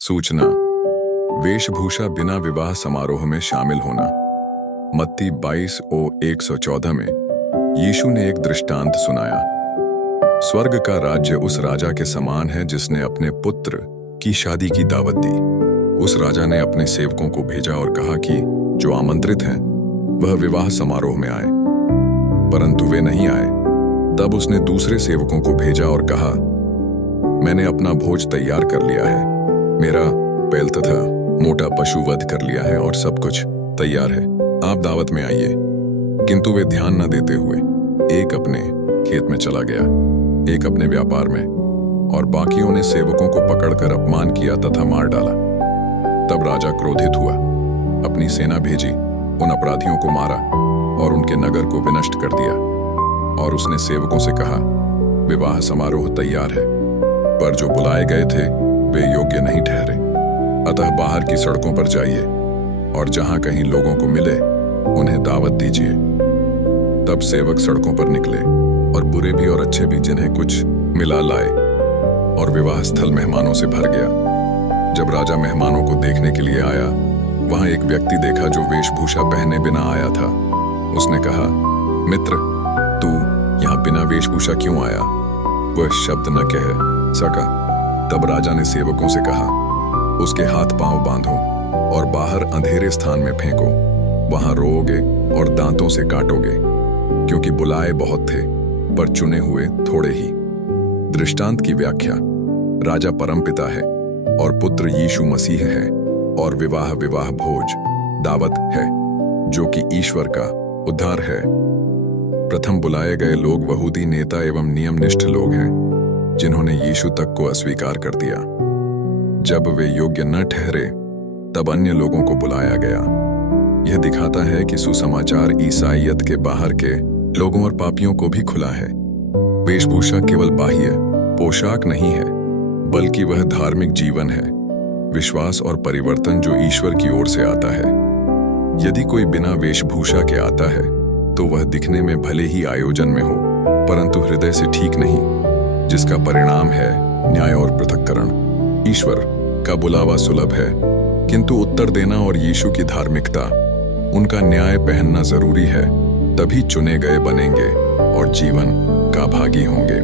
सूचना, वेशभूषा बिना विवाह समारोह में शामिल होना। मत्ती 22:114 में यीशु ने एक दृष्टांत सुनाया। स्वर्ग का राज्य उस राजा के समान है जिसने अपने पुत्र की शादी की दावत दी। उस राजा ने अपने सेवकों को भेजा और कहा कि जो आमंत्रित हैं वह विवाह समारोह में आए, परंतु वे नहीं आए। तब उसने दूसरे सेवकों को भेजा और कहा, मैंने अपना भोज तैयार कर लिया है, मेरा बैल तथा मोटा पशु वध कर लिया है और सब कुछ तैयार है, आप दावत में आइए। किंतु वे ध्यान न देते हुए एक अपने खेत में चला गया, एक अपने व्यापार में, और बाकियों ने सेवकों को पकड़कर अपमान किया तथा मार डाला। तब राजा क्रोधित हुआ, अपनी सेना भेजी, उन अपराधियों को मारा और उनके नगर को विनष्ट कर दिया। और उसने सेवकों से कहा, विवाह समारोह तैयार है, पर जो बुलाए गए थे वे योग्य नहीं ठहरे। अतः बाहर की सड़कों पर जाइए और जहां कहीं लोगों को मिले उन्हें दावत दीजिए। तब सेवक सड़कों पर निकले और बुरे भी और अच्छे भी जिन्हें कुछ मिला लाए, और विवाह स्थल मेहमानों से भर गया। जब राजा मेहमानों को देखने के लिए आया, वहां एक व्यक्ति देखा जो वेशभूषा पहने बिना आया था। उसने कहा, मित्र, तू यहाँ बिना वेशभूषा क्यों आया? वह शब्द न कह सका। तब राजा ने सेवकों से कहा, उसके हाथ पांव बांधो और बाहर अंधेरे स्थान में फेंको, वहां रोओगे और दांतों से काटोगे, क्योंकि बुलाए बहुत थे पर चुने हुए थोड़े ही। दृष्टांत की व्याख्या, राजा परमपिता है और पुत्र यीशु मसीह है, और विवाह भोज दावत है जो कि ईश्वर का उद्धार है। प्रथम बुलाए गए लोग यहूदी नेता एवं नियमनिष्ठ लोग हैं जिन्होंने यीशु तक को अस्वीकार कर दिया। जब वे योग्य न ठहरे तब अन्य लोगों को बुलाया गया। यह दिखाता है कि सुसमाचार ईसाईयत के बाहर के लोगों और पापियों को भी खुला है। वेशभूषा केवल बाह्य पोशाक नहीं है, बल्कि वह धार्मिक जीवन है, विश्वास और परिवर्तन जो ईश्वर की ओर से आता है। यदि कोई बिना वेशभूषा के आता है तो वह दिखने में भले ही आयोजन में हो, परंतु हृदय से ठीक नहीं, जिसका परिणाम है न्याय और पृथक्करण। ईश्वर का बुलावा सुलभ है, किंतु उत्तर देना और यीशु की धार्मिकता, उनका न्याय पहनना जरूरी है। तभी चुने गए बनेंगे और जीवन का भागी होंगे।